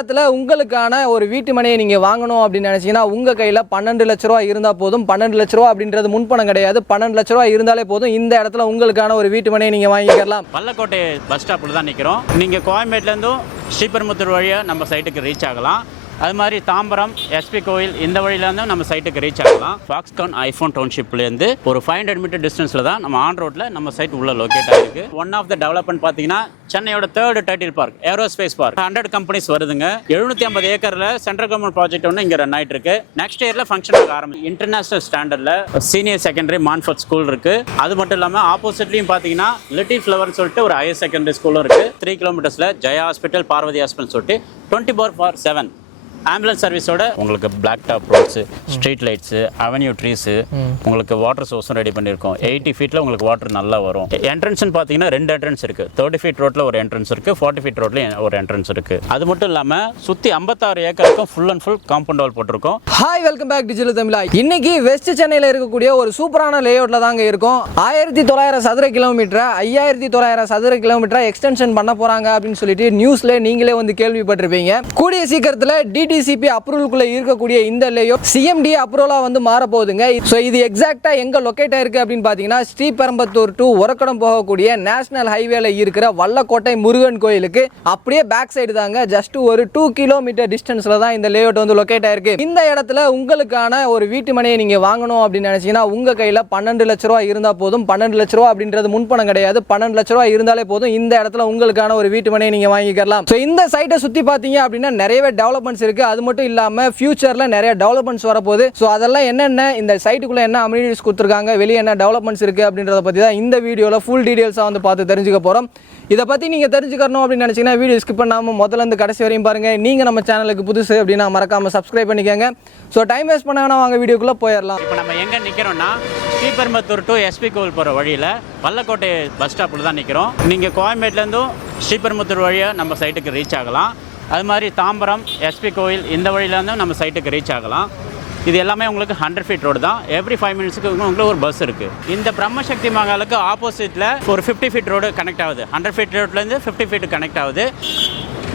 இடத்துல உங்களுக்கான ஒரு வீட்டு மனையை நீங்கள் வாங்கணும் அப்படின்னு நினச்சிங்கன்னா உங்கள் கையில் 12 லட்ச ரூபா இருந்தால் போதும். 12 லட்ச ரூபா அப்படின்றது முன்பணம் கிடையாது. 12 லட்ச ரூபா இருந்தாலே போதும். இந்த இடத்துல உங்களுக்கான ஒரு வீட்டு மனையை நீங்கள் வாங்கிக்கலாம். வல்லக்கோட்டை பஸ் ஸ்டாப்பில் தான் நிற்கிறோம். நீங்கள் கோயம்பேட்டிலேருந்தும் ஸ்ரீபெரும்புத்தூர் வழியாக நம்ம சைட்டுக்கு ரீச் ஆகலாம். அது மாதிரி தாம்பரம் எஸ்பி கோயில் இந்த வழியிலேருந்து நம்ம சைட்டுக்கு ரீச் ஆகலாம். ஃபாக்ஸ்கான் ஐஃபோன் டவுன்ஷிப்லேருந்து ஒரு 500 மீட்டர் டிஸ்டன்ஸில் தான் நம்ம ஆன் ரோட்டில் நம்ம சைட் உள்ள லொக்கேட் ஆகிருக்கு. ஒன் ஆஃப் த டெவலப்மெண்ட் பார்த்தீங்கன்னா சென்னையோட 3rd title park aerospace park. 100 companies வருதுங்க. 750 ஏக்கரில் சென்ட்ரல் கவர்மெண்ட் ப்ராஜெக்ட் ஒன்று இங்கே ரன் ஆகிட்டு இருக்கு. நெக்ஸ்ட் இயரில் ஃபங்க்ஷன் ஆக ஆரம்பிச்சு. இன்டர்நேஷனல் ஸ்டாண்டர்டில் சீனியர் செகண்டரி மான்ஃபோர்ட் ஸ்கூல் இருக்கு. அது மட்டும் இல்லாமல் ஆப்போசிட்லையும் பார்த்தீங்கன்னா லிட்டில் ஃப்ளவர்னு சொல்லிட்டு ஒரு ஹையர் செகண்டரி ஸ்கூலும் இருக்கு. 3 கிலோமீட்டர்ஸில் ஜெயா ஹாஸ்பிட்டல், பார்வதி ஹாஸ்பிட்டல் சொல்லிட்டு 24/7 ஆம்புலன்ஸ் சர்வீஸோட உங்களுக்கு black top roads, street lights, avenue trees, உங்களுக்கு வாட்டர் சோர்ஸும் ரெடி பண்ணியிருக்கோம். 80 ஃபீட்டில் உங்களுக்கு வாட்டர் நல்லா வரும். என்ட்ரன்ஸ்னு பார்த்தீங்கன்னா 2 என்ட்ரன்ஸ் இருக்குது. 30 ஃபீட் ரோட்டில் ஒரு என்ட்ரன்ஸ் இருக்குது, 40 ஃபீட் ரோட்லேயும் ஒரு என்ட்ரன்ஸ் இருக்குது. அது மட்டும் இல்லாமல் சுற்றி 56 ஏக்கருக்கும் full and full compound wall போட்டிருக்கோம். ஹாய், வெல்கம் பேக் டிஜிட்டல் தமிழா. இன்னைக்கு வெஸ்ட் சென்னையில் இருக்கக்கூடிய ஒரு சூப்பரான லேஅவுட்டில் தாங்க இருக்கும். 1900 சதுர கிலோமீட்டரை 5900 சதுர கிலோமீட்டரை எக்ஸ்டென்ஷன் பண்ண போகிறாங்க அப்படின்னு சொல்லிட்டு நியூஸில் நீங்களே வந்து கேள்விப்பட்டிருப்பீங்க. கூடிய சீக்கிரத்தில் டிடிசிபி அப்ரூவலுக்குள்ள இருக்கக்கூடிய இந்த லேஅவுட் சிஎம்டி அப்ரூவலா வந்து மாற போகுதுங்க. ஸோ இது எக்ஸாக்டா எங்க லொக்கேட் ஆயிருக்கு அப்படின்னு பார்த்தீங்கன்னா ஸ்ரீபெரும்புத்தூர் டு ஒரக்கடம் போகக்கூடிய நேஷனல் ஹைவேல இருக்கிற வல்லக்கோட்டை முருகன் கோயிலுக்கு அப்படியே பேக் சைடு தாங்க. ஜஸ்ட் ஒரு 2 கிலோமீட்டர் டிஸ்டன்ஸ்ல தான் இந்த லேஅவுட் வந்து லொக்கேட் ஆயிருக்கு. இந்த இடத்துல உங்களுக்கான ஒரு வீட்டு மனையை நீங்க வாங்கணும் அப்படின்னு நினைச்சீங்கன்னா உங்க கையில 12 லட்ச ரூபா இருந்தா போதும். 12 லட்ச ரூபா அப்படின்றது முன்பணம் கிடையாது. 12 லட்ச ரூபா இருந்தாலே போதும். இந்த இடத்துல உங்களுக்கான ஒரு வீட்டு மனையை நீங்க வாங்கிக்கலாம். ஸோ இந்த சைட்டை சுத்தி பார்த்தீங்க அப்படின்னா நிறையவே டெவலப்மெண்ட்ஸ் இருக்கு. அது மட்டும் இல்லாம ஃபியூச்சர்ல நிறைய டெவலப்மெண்ட்ஸ் வரப்போகுது. ஸோ அதெல்லாம் என்னென்ன, இந்த சைட்டுக்குள்ள என்ன அம்யூனிட்டிஸ் கொடுத்துருக்காங்க, வெளியே என்ன டெவலப்மெண்ட்ஸ் இருக்கு அப்படின்றத பத்தி தான் இந்த வீடியோல ஃபுல் டீடைல்ஸா வந்து பார்த்து தெரிஞ்சுக்க போறோம். இதை பத்தி நீங்க தெரிஞ்சுக்கணும் அப்படின்னு நினைச்சீங்கன்னா வீடியோ ஸ்கிப் பண்ணாம முதல்ல இருந்து கடைசி வரையும் பாருங்க. நீங்க நம்ம சேனலுக்கு புதுசு அப்படின்னா மறக்காம சப்ஸ்கிரைப் பண்ணிக்கோங்க. ஸோ டைம் வேஸ்ட் பண்ண வேணா, வாங்க வீடியோக்குள்ள போயிடலாம். இப்போ நம்ம எங்க நிற்கிறோம்னா ஸ்ரீபெரும்புத்தூர் டு எஸ்பி கோவில் போகிற வழியில் வல்லக்கோட்டை பஸ் ஸ்டாப்பில் தான் நிற்கிறோம். நீங்கள் கோயம்பேட்டிலேருந்தும் ஸ்ரீபெரும்புத்தூர் வழியாக நம்ம சைட்டுக்கு ரீச் ஆகலாம். அது மாதிரி தாம்பரம் எஸ்பி கோயில் இந்த வழியிலேருந்தும் நம்ம சைட்டுக்கு ரீச் ஆகலாம். இது எல்லாமே உங்களுக்கு 100 ஃபீட் ரோடு தான். எவ்ரி 5 மினிட்ஸுக்கு உங்களுக்கு ஒரு பஸ் இருக்குது. இந்த பிரம்மசக்தி மகாலுக்கு ஆப்போசிட்டில் ஒரு 50 ஃபீட் ரோடு கனெக்ட் ஆகுது. 100 ஃபீட் ரோட்லேருந்து 50 ஃபீட் கனெக்ட் ஆகுது.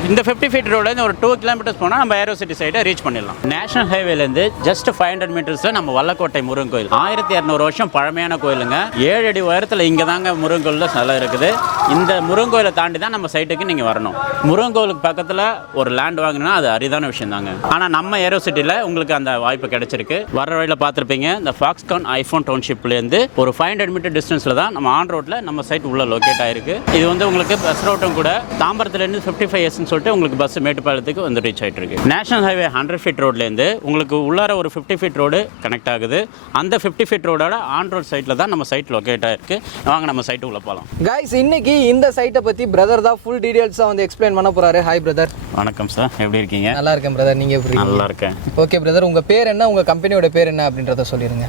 இந்த 50 ஃபீட் ரோட்லேருந்து ஒரு 2 கிலோமீட்டர்ஸ் போனால் நம்ம ஏரோசிட்டி சைடை ரீச் பண்ணிடலாம். நேஷனல் ஹைவேலேருந்து ஜஸ்ட் 500 மீட்டர்ஸில் நம்ம வல்லக்கோட்டை முருகன் கோயில். 1200 வருஷம் பழமையான கோயிலுங்க. 7 அடி உயரத்தில் இங்கே தாங்க முருகன் கோயிலில் சிலை இருக்குது. இந்த முருகன் கோயிலை தாண்டி தான் நம்ம சைட்டுக்கு நீங்கள் வரணும். முருகன் கோயிலுக்கு பக்கத்தில் ஒரு லேண்ட் வாங்கினா அது அரிதான விஷயம் தாங்க. ஆனால் நம்ம ஏரோசிட்டியில் உங்களுக்கு அந்த வாய்ப்பு கிடைச்சிருக்கு. வர வழியில் பார்த்துருப்பீங்க, இந்த ஃபாக்ஸ்கான் ஐஃபோன் டவுன்ஷிப்லேருந்து ஒரு 500 மீட்டர் டிஸ்டன்ஸில் தான் நம்ம ஆன் ரோட்டில் நம்ம சைட் உள்ள லொக்கேட் ஆயிருக்கு. இது வந்து உங்களுக்கு பஸ் ரோட்டும் கூட. தாம்பரத்துலேருந்து 55S சொல்லிட்டு உங்களுக்கு பஸ் மேட்டுப்பாளையத்துக்கு வந்து ரீச் ஆகிட்டு இருக்கு. நேஷனல் ஹைவே 100 ஃபீட் ரோட்லேருந்து உங்களுக்கு உள்ளார ஒரு 50 ஃபீட் ரோடு கனெக்ட் ஆகுது. அந்த 50 ஃபீட் ரோடோட ஆன் ரோட் சைட்டில் தான் நம்ம சைட் லொக்கேட் ஆயிருக்கு. வாங்க நம்ம சைட்டு உள்ள போகலாம். கைஸ், இன்னைக்கு இந்த சைட்டை பத்தி பிரதர் தான் ஃபுல் டீடைல்ஸா வந்து எக்ஸ்பிளைன் பண்ண போறாரு. Hi brother. வணக்கம் சார், எப்படி இருக்கீங்க? நல்லா இருக்கேன் பிரதர், நீங்க எப்படி? நல்லா இருக்கேன். ஓகே பிரதர், உங்க பேர் என்ன, உங்க கம்பெனியோட பேர் என்ன அப்படின்றத சொல்லிடுங்க.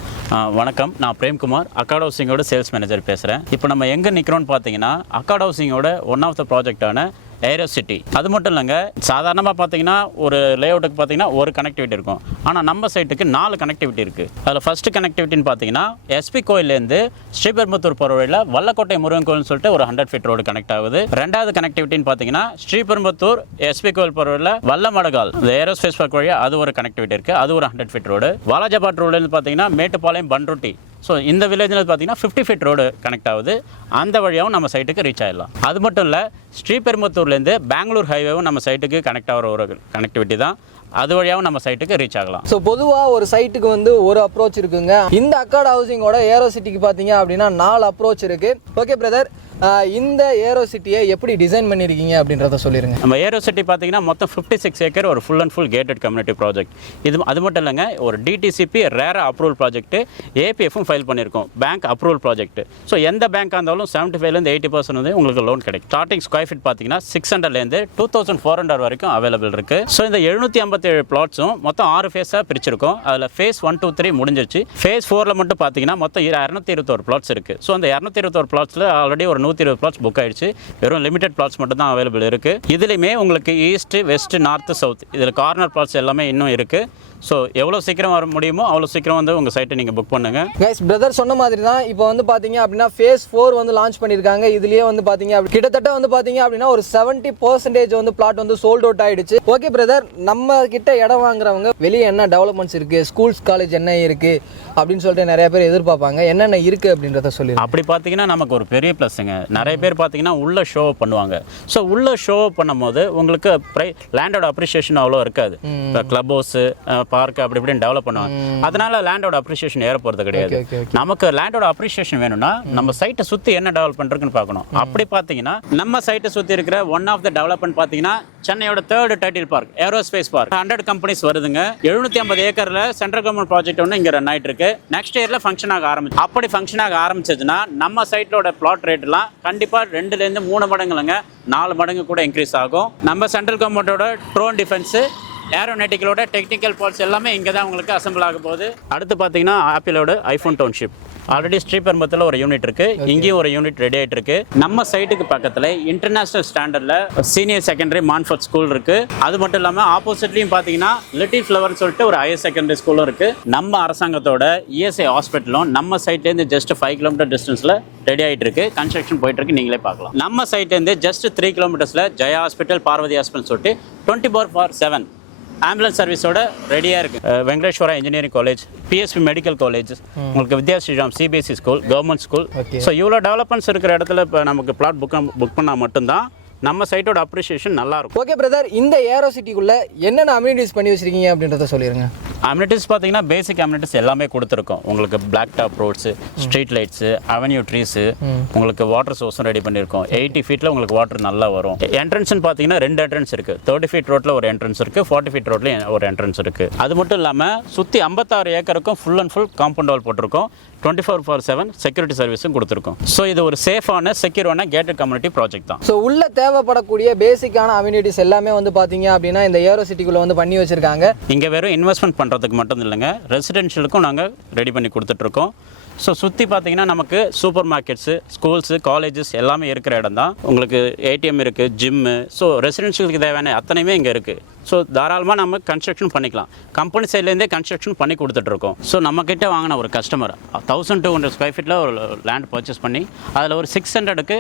வணக்கம், நான் பிரேம்குமார், அக்காட் ஹவுசிங்கோட சேல்ஸ் மேனேஜர் பேசுகிறேன். இப்போ நம்ம எங்கே நிற்கிறோன்னு பார்த்தீங்கன்னா அக்காட் ஹவுசிங்கோட ஒன் ஆஃப் த ப்ராஜெக்டான ஏரோசிட்டி. அது மட்டும் இல்லைங்க, சாதாரணமாக பார்த்தீங்கன்னா ஒரு லேஅவுட்டுக்கு பார்த்தீங்கன்னா ஒரு கனெக்டிவிட்டி இருக்கும். ஆனால் நம்ம சைட்டுக்கு 4 கனெக்டிவிட்டி இருக்குது. அதில் ஃபஸ்ட்டு கனெக்டிவிட்டின்னு பார்த்தீங்கன்னா எஸ்பி கோயிலேருந்து ஸ்ரீபெரும்புத்தூர் போகிற வழியில் வல்லக்கோட்டை முருகன் கோயில்னு சொல்லிட்டு ஒரு 100 ஃபீட் ரோடு கனெக்ட் ஆகுது. ரெண்டாவது கனெக்டிவிட்டின்னு பார்த்தீங்கன்னா ஸ்ரீபெரும்புத்தூர் எஸ்பி கோயில் போகிற வழியில் வல்லமடகால் இந்த ஏரோஸ்பேஸ் பார்க் வழியாக அது ஒரு கனெக்டிவிட்டி இருக்குது. அது ஒரு 100 ஃபீட் ரோடு. வாலாஜாபாத் ரோடுலேருந்து பார்த்தீங்கன்னா மேட்டுப்பாளையம் பன்ருட்டி. ஸோ இந்த வில்லேஜில் பார்த்தீங்கன்னா 50 ஃபீட் ரோடு கனெக்ட் ஆகுது. அந்த வழியாகவும் நம்ம சைட்டுக்கு ரீச் ஆகிடலாம். அது மட்டும் இல்லை, ஸ்ரீபெரும்புத்தூர்லேருந்து பெங்களூர் ஹைவேவும் நம்ம சைட்டுக்கு கனெக்ட் ஆகிற ஒரு கனெக்டிவிட்டி தான். அது வழியாகவும் நம்ம சைட்டுக்கு ரீச் ஆகலாம். ஸோ பொதுவாக ஒரு சைட்டுக்கு வந்து ஒரு அப்ரோச் இருக்குங்க. இந்த அக்காட் ஹவுசிங்கோட ஏரோசிட்டிக்கு பார்த்தீங்க அப்படின்னா 4 அப்ரோச் இருக்கு. ஓகே பிரதர், இந்த ஏரோசிட்டியை எப்படி டிசைன் பண்ணியிருக்கீங்க அப்படின்றத சொல்லிடுங்க. நம்ம ஏரோசிட்டி பார்த்தீங்கன்னா மொத்தம் 56 ஏக்கர் ஒரு full and full gated community project. அது மட்டும் இல்லைங்க, ஒரு டிடிசிபி ரேரா அப்ரூவல் ப்ராஜெக்ட், ஏபிஎஃப்பும் ஃபைல் பண்ணியிருக்கோம், பேங்க் அப்ரூவல் ப்ராஜெக்ட். ஸோ எந்த பேங்காக இருந்தாலும் 75% 80% வந்து உங்களுக்கு லோன் கிடைக்கும். ஸ்டார்டிங் ஸ்கொயர் ஃபீட் பார்த்தீங்கன்னா 600லேருந்து 2400 வரைக்கும் அவைலபிள் இருக்குது. ஸோ இந்த 757 பிளாட்ஸும் மொத்தம் 6 ஃபேஸாக பிரிச்சிருக்கோம். அதில் ஃபேஸ் 1, 2, 3 முடிஞ்சிருச்சு. ஃபேஸ் 4ல் மட்டும் பார்த்தீங்கன்னா மொத்தம் 221 பிளாட்ஸ் இருக்குது. ஸோ அந்த 221 பிளாட்ஸில் ஆல்ரெடி ஒரு 120 plots புக் ஆயிடுச்சு. வெறும் லிமிடெட் plots மட்டும் தான் அவைலபிள் இருக்குது. இதுலேயுமே உங்களுக்கு ஈஸ்ட் வெஸ்ட் நார்த்து சவுத் இதில் கார்னர் plots எல்லாமே இன்னும் இருக்குது. ஸோ எவ்வளோ சீக்கிரம் வர முடியுமோ அவ்வளோ சீக்கிரம் வந்து உங்கள் சைட்டை நீங்கள் புக் பண்ணுங்கள். கைஸ் பிரதர் சொன்ன மாதிரி தான் இப்போ வந்து பார்த்தீங்க அப்படின்னா ஃபேஸ் 4 வந்து லான்ச் பண்ணியிருக்காங்க. இதுலேயே வந்து பார்த்தீங்க கிட்டத்தட்ட வந்து பார்த்தீங்க அப்படின்னா ஒரு 70% வந்து பிளாட் வந்து சோல்ட் அவுட் ஆயிடுச்சு. ஓகே பிரதர், நம்ம கிட்ட இடம் வாங்குறவங்க வெளியே என்ன டெவலப்மெண்ட்ஸ் இருக்குது, ஸ்கூல்ஸ் காலேஜ் என்ன இருக்குது அப்படின்னு சொல்லிட்டு நிறைய பேர் எதிர்பார்ப்பாங்க. என்னென்ன இருக்குது அப்படின்றத சொல்லி அப்படி பார்த்தீங்கன்னா நமக்கு ஒரு பெரிய ப்ளஸ்ஸுங்க. நிறைய பேர் பார்த்தீங்கன்னா உள்ள ஷோ பண்ணுவாங்க. ஸோ உள்ள ஷோ பண்ணும்போது உங்களுக்கு லேண்டோட அப்ரிஷியேஷன் அவ்வளோ இருக்காது. இப்போ கிளப் ஹவுஸு பார்க் அப்படி இப்படின்னு டெவலப் பண்ணுவாங்க. அதனால லேண்டோட அப்ரிஷியேஷன் ஏற போகிறது கிடையாது. நமக்கு லேண்டோட அப்ரிஷியேஷன் வேணும்னா நம்ம சைட்டை சுற்றி என்ன டெவலப் பண்ணுறதுன்னு பார்க்கணும். அப்படி பார்த்தீங்கன்னா நம்ம சைட்டை சுற்றி இருக்கிற ஒன் ஆஃப் த டெவலப்மெண்ட் பார்த்தீங்கன்னா சென்னையோட 3rd title park, aerospace park. 100 companies வருதுங்க. 750 ஏக்கரில் சென்ட்ரல் கவர்மெண்ட் ப்ராஜெக்ட் ஒன்று இங்கே ரன் ஆகிட்டு இருக்கு. நெக்ஸ்ட் இயரில் ஃபங்க்ஷன் ஆக ஆரம்பிச்சு. அப்படி ஃபங்க்ஷன் ஆக ஆரம்பிச்சதுன்னா நம்ம சைட்டோட பிளாட் ரேட்லாம் கண்டிப்பாக 2லேருந்து 3 மடங்குலங்க, 4 மடங்கு கூட இன்க்ரீஸ் ஆகும். நம்ம சென்ட்ரல் கவர்மெண்ட்டோட ட்ரோன் டிஃபென்ஸு, ஏரோநாட்டிக்கலோட டெக்னிக்கல் பார்ட்ஸ் எல்லாமே இங்கே தான் உங்களுக்கு அசம்பிள் ஆக போகுது. அடுத்து பார்த்தீங்கன்னா ஆப்பிளோட ஐஃபோன் டவுன்ஷிப் ஆல்ரெடி ஸ்ரீபெரும்புத்தூர்ல ஒரு யூனிட் இருக்கு. இங்கேயும் ஒரு யூனிட் ரெடி ஆகிட்டு இருக்கு. நம்ம சைட்டுக்கு பக்கத்தில் இன்டர்நேஷனல் ஸ்டாண்டர்டில் சீனியர் செகண்டரி மான்ஃபோர்ட் ஸ்கூல் இருக்கு. அது மட்டும் இல்லாமல் ஆப்போசிட்லையும் பார்த்தீங்கன்னா லிட்டில் ஃப்ளவர்னு சொல்லிட்டு ஒரு ஹையர் செகண்டரி ஸ்கூலும் இருக்கு. நம்ம அரசாங்கத்தோட இஎஸ்ஐ ஹாஸ்பிட்டலும் நம்ம சைட்லேருந்து ஜஸ்ட் 5 கிலோமீட்டர் டிஸ்டன்ஸில் ரெடி ஆகிட்டு இருக்கு. கன்ஸ்ட்ரக்ஷன் போயிட்டு இருக்கு, நீங்களே பார்க்கலாம். நம்ம சைட்லேருந்து ஜஸ்ட் 3 கிலோமீட்டர்ஸில் ஜெயா ஹாஸ்பிட்டல், பார்வதி ஹாஸ்பிட்டல் சொல்லிட்டு 24/7 ஆம்புலன்ஸ் சர்வீஸோட ரெடியாக இருக்குது. Venkateswara engineering college, PSB medical college, உங்களுக்கு Vidya Sriram CBSE school, government school. So இவ்வளோ டெவலப்மெண்ட்ஸ் இருக்கிற இடத்துல இப்போ நமக்கு பிளாட் புக் பண்ணால் மட்டும்தான் நம்ம சைட்டோட அப்ரிஷியேஷன் நல்லா இருக்கும். ஓகே பிரதர், இந்த ஏரோ சிட்டிக்குள்ள என்னென்ன அம்யூனிட்டிஸ் பண்ணி வச்சிருக்கீங்க அப்படின்றத சொல்லிடுங்க. அம்யூனிட்டிஸ் பார்த்தீங்கன்னா பேசிக் அம்யூனிட்டிஸ் எல்லாமே கொடுத்துருக்கோம். உங்களுக்கு black top roads, street lights, avenue trees, உங்களுக்கு வாட்டர் சோர்ஸும் ரெடி பண்ணியிருக்கோம். 80 ஃபீட்டில் உங்களுக்கு வாட்டர் நல்லா வரும். என்ட்ரன்ஸ்னு பார்த்தீங்கன்னா 2 என்ட்ரன்ஸ் இருக்குது. 30 ஃபீட் ரோட்டில் ஒரு என்ட்ரன்ஸ் இருக்குது, 40 ஃபீட் ரோட்லேயும் ஒரு என்ட்ரன்ஸ் இருக்குது. அது மட்டும் இல்லாமல் சுற்றி 56 ஏக்கருக்கும் full and full compound wall போட்டிருக்கோம். 24/7 செக்யூரிட்டி சர்வீஸும் கொடுத்துருக்கோம். ஸோ இது ஒரு சேஃபான செக்யூரான கேட்டட் கம்யூனிட்டி ப்ராஜெக்ட் தான். ஸோ உள்ள தேவைப்படக்கூடிய பேசிக்கான அம்யூனிட்டிஸ் எல்லாமே வந்து பார்த்தீங்க அப்படின்னா இந்த ஏரோ சிட்டிக்குள்ளே வந்து பண்ணி வச்சிருக்காங்க. இங்கே வெறும் இன்வெஸ்ட்மெண்ட் பண்ணுறதுக்கு மட்டும் இல்லைங்க, ரெசிடென்ஷியலுக்கும் நாங்கள் ரெடி பண்ணி கொடுத்துட்ருக்கோம். ஸோ சுற்றி பார்த்தீங்கன்னா நமக்கு சூப்பர் மார்க்கெட்ஸு, ஸ்கூல்ஸு, காலேஜஸ் எல்லாமே இருக்கிற இடம் தான். உங்களுக்கு ஏடிஎம் இருக்குது, ஜிம்மு. ஸோ ரெசிடென்ஷியலுக்கு தேவையான அத்தனையுமே இங்கே இருக்குது. ஸோ தாராளமாக நம்ம கன்ஸ்ட்ரக்ஷன் பண்ணிக்கலாம். கம்பெனி சைட்லேருந்தே கன்ஸ்ட்ரக்ஷன் பண்ணி கொடுத்துட்ருக்கோம். ஸோ நம்மக்கிட்ட வாங்கின ஒரு கஸ்டமர் 1200 ஸ்கொயர் ஃபீட்டில் ஒரு லேண்ட் பர்ச்சேஸ் பண்ணி அதில் ஒரு 600க்கு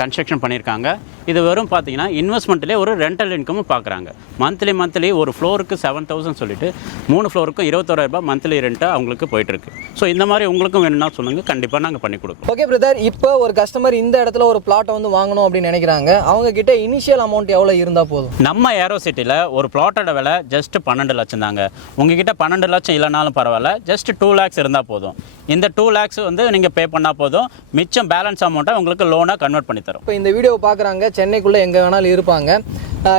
கன்ஸ்ட்ரக்ஷன் பண்ணியிருக்காங்க. இது வெறும் பார்த்தீங்கன்னா இன்வெஸ்ட்மெண்ட்லேயே ஒரு ரெண்டல் இன்கமும் பார்க்குறாங்க. மந்த்லி ஒரு ஃப்ளோருக்கு 7,000 சொல்லிட்டு 3 ஃப்ளோருக்கு 21,000 மந்த்லி ரெண்ட்டாக அவங்களுக்கு போயிட்டுருக்கு. ஸோ இந்த மாதிரி உங்களுக்கும் வேணும்னா சொல்லுங்கள், கண்டிப்பாக நாங்கள் பண்ணி கொடுப்போம். ஓகே பிரதர், இப்போ ஒரு கஸ்டமர் இந்த இடத்துல ஒரு பிளாட்டை வந்து வாங்கணும் அப்படின்னு நினைக்கிறாங்க. அவங்க கிட்ட இனிஷியல் அமௌண்ட் எவ்வளோ இருந்தால் போதும்? நம்ம ஏரோ சிட்டியில் ஒரு பிளாட்டோட விலை ஜஸ்ட் 12 லட்சம் தாங்க. உங்ககிட்ட 12 லட்சம் இல்லைனாலும் பரவாயில்ல, ஜஸ்ட் 2 lakhs இருந்தால் போதும். இந்த 2 lakhs வந்து நீங்கள் பே பண்ணால் போதும். மிச்சம் பேலன்ஸ் அமௌண்ட்டை உங்களுக்கு லோனாக கன்வெர்ட் பண்ணி தரும். இப்போ இந்த வீடியோவை பார்க்குறாங்க, சென்னைக்குள்ளே எங்கே வேணாலும் இருப்பாங்க.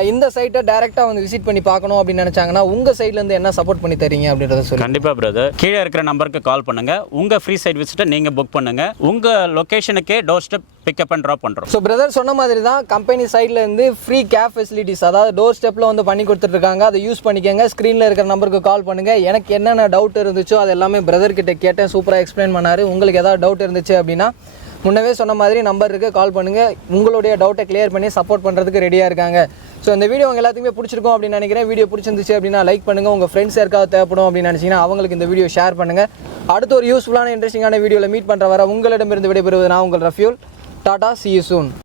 இந்த சைட்டை டேரெக்டாக வந்து விசிட் பண்ணி பார்க்கணும் அப்படின்னு நினச்சாங்கன்னா உங்கள் சைட்லேருந்து என்ன சப்போர்ட் பண்ணி தரீங்க அப்படின்றத சொல்லி. கண்டிப்பாக பிரதர், கீழே இருக்கிற நம்பருக்கு கால் பண்ணுங்கள். உங்கள் ஃப்ரீ சைட் விசிட்டை நீங்கள் புக் பண்ணுங்கள். உங்கள் லொக்கேஷனுக்கே door step pickup and drop பண்ணுறோம். ஸோ பிரதர் சொன்ன மாதிரி தான் கம்பெனி சைட்லேருந்து ஃப்ரீ கேப் ஃபெசிலிட்டிஸ், அதாவது டோர் ஸ்டெப்பில் வந்து பண்ணி கொடுத்துட்ருக்காங்க. அதை யூஸ் பண்ணிக்கோங்க. ஸ்க்ரீனில் இருக்கிற நம்பருக்கு கால் பண்ணுங்கள். எனக்கு என்னென்ன டவுட் இருந்துச்சோ அது எல்லாமே பிரதர் கிட்ட கேட்டேன், சூப்பராக எக்ஸ்பிளைன் பண்ணார். உங்களுக்கு ஏதாவது டவுட் இருந்துச்சு அப்படின்னா முன்னவே சொன்ன மாதிரி நம்பர் இருக்குது, கால் பண்ணுங்கள். உங்களுடைய டவுட்டை கிளியர் பண்ணி சப்போர்ட் பண்ணுறதுக்கு ரெடியாக இருக்காங்க. ஸோ இந்த வீடியோ உங்கள் எல்லாத்துக்குமே பிடிச்சிருக்கும் அப்படின்னு நினைக்கிறேன். வீடியோ பிடிச்சிருந்துச்சு அப்படின்னா லைக் பண்ணுங்கள். உங்கள் ஃப்ரெண்ட்ஸ் யாருக்காவது தேவைப்படும் அப்படின்னு நினச்சிங்கன்னா அவங்களுக்கு இந்த வீடியோ ஷேர் பண்ணுங்கள். அடுத்து ஒரு யூஸ்ஃபுல்லான இன்ட்ரெஸ்டிங்கான வீடியோவில் மீட் பண்ணுற வர உங்களிடமிருந்து விடைபெறுவது நான் உங்கள் Rafiul. Tata, see you soon.